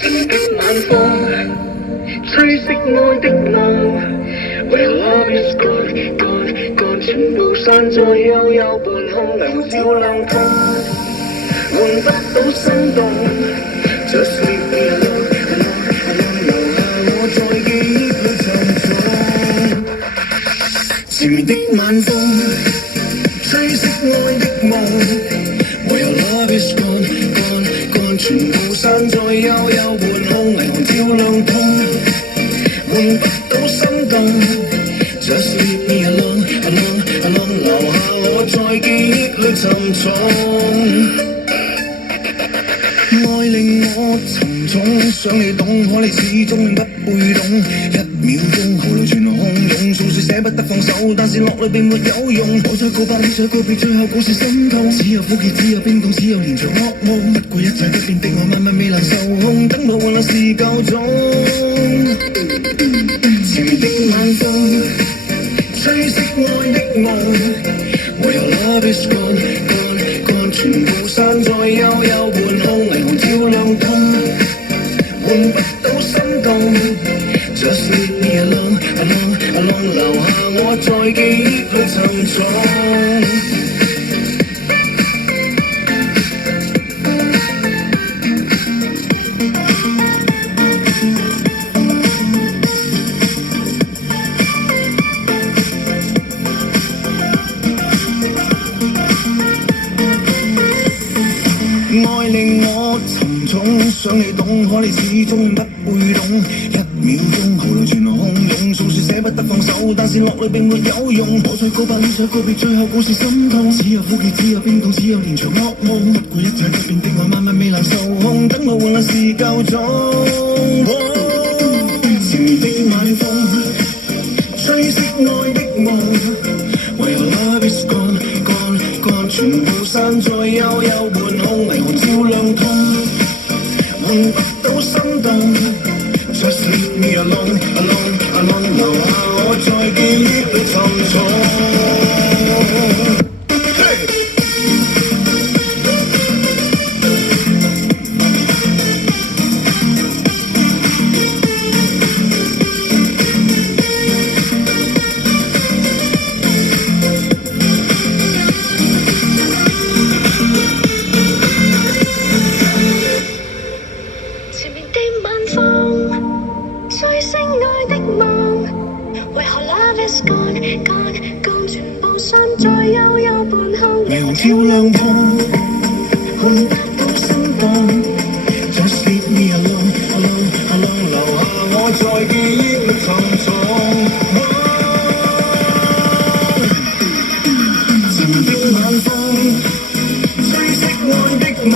前的晚風，吹熄愛的夢。Where love is gone, gone, gone， 全部散在幽幽半空，霓虹照亮通，換不到心動。Just leave me alone, alone, alone， 留下我在記憶裏沉重。前面的晚風，吹熄愛的夢。Where love is gone, gone, gone， 全部散在幽幽半空，霓虹照亮通，換不到心動。Just leave me alone, alone, alone， 留下我在記憶裏沉重。愛令我沉重，想你懂，可你始終不會懂。一秒鐘後來全空湧，訴說捨不得放手，但是落淚並沒有用。我再告白，你再告別，最後故事心痛。只有苦澀，只有冰凍，只有連場噩夢。不過一切不變的我，慢慢未能受控，等到換來是夠鐘。前面的晚風，吹熄愛的夢。Where your love is gone, gone, gone， 全部散在幽幽半空，霓虹照亮通，換不到心動。Just leave me alone, alone, alone， 留下我在記憶裏沉重。愛令我沉重，想你懂，可你始終不會懂。一秒鐘後來全空湧，訴說捨不得放手，但是落淚並沒有用。我再告白，你再告別，最後故事心痛。只有苦澀，只有冰凍，只有連場噩夢。不過一切不變的我，慢慢未能受控，等我換來是夠鐘。前面的晚風，吹熄愛的夢。Where your love is gone, gone, gone， 全部散在幽幽半空，霓虹照亮通，換不到心動。Just leave me alone, alone, alone， 留下我在記憶裏沉重。霓虹照亮痛，換不到心動。Just leave me alone, alone, alone， 留下我在記憶裏沉重。前面的晚風，吹熄愛的夢。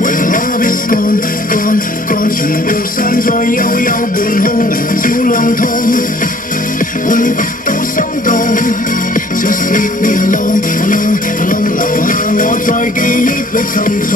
Where love is gone, gone, gone， 全部散在幽幽半空，霓虹照亮痛，換不到心動。Just leave me alone, alone, alone， 留下我在記憶裏沉重。